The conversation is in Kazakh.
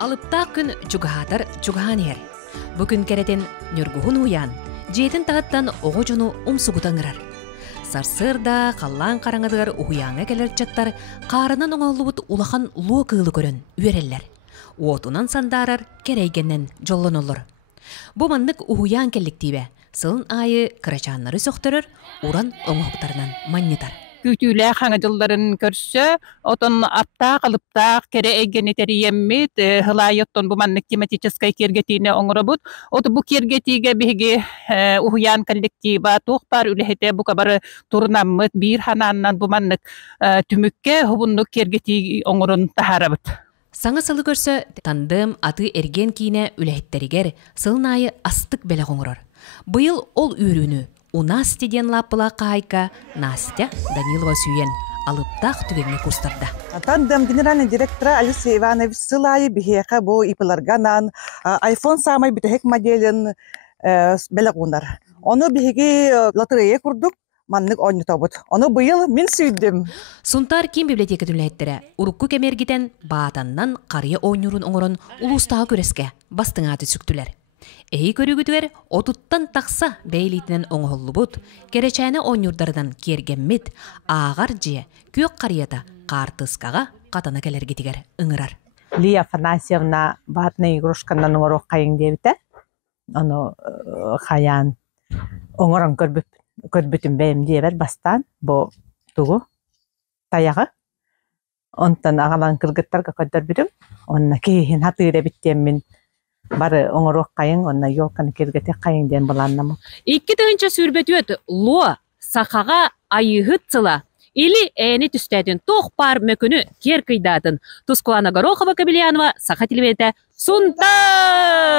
Alıptaq gün çugahatır çugahan yer. Bugün kereten nürguhun uyan, jetin tağıttan oğu jonu umsugutanırar. Sarsırda kallan karanıdır uyanğa gelir çattar, qarınan oğallubut ulahan luo kığılı körün, üyereller. Uotunan sandarar, kereygenden jollon olur. Bu manlık uyan kelliktibe, sılın ayı kıraçanları soqtırır, uran oğuktarından mannitar. Kütüyle hanıcılların körse, oton aptaq, alıptaq, kere eggeniteri yemmit, hılayotton bu manlık kimetiçeskay kergetine oңurabut. Oto bu kergetige bihigi uhuyan kollektiba tohpar ülehete bu kabarı turnammıt, bir hanannan bu manlık tümükke hubunnuk kergeti oңurun taharabıt. Saňa salı görse tandem atı ergen kine ülehetteriger sılın ayı astık bele oňurur. Bıyıl ol ürünü Unasti den lapıla kayka Настя Данилова сүйен алыптақ түгенге кустарда. Тандем генеральный директора Алексей Иванович сылайы бихеха бу ипыларганан iPhone самай битехек моделин белегунар. Onu бихеги лотерея курдук, маннык ойнутабыт. Onu быйыл мен сүйдім. Сунтар ким библиотека түлләттері урукку кемергитен баатаннан қария ойнурун оңорон улустағы көреске бастыңа түсүктүлер. Эйи көрүгүтүер отуттан тақса бейлитинен оңоллубут, керечәне ойнурдардан кергенмит, ағар жие көк қарията қартыскаға қатана келергетигер ыңырар. Лия Афанасьевна батна игрушканан оңорок кайың дебите. Оно хаян оңорон көрбүтүн бейим дебер бастан бо тугу таягы. Онтан агалан кыргыттарга көдөрбүтүм. Онна кейин хатыйре биттеммин. Бары оңорок кайың, онна ёлканы кергете кайың ден баланнамы. Икки тыгынча сүрбетүөт луа сахага айыгытсыла. Или эни түстәдин тохпар мөкүнү кер кыйдатын. Тускулана Горохова Кабелянова, Саха телевете Сунтар!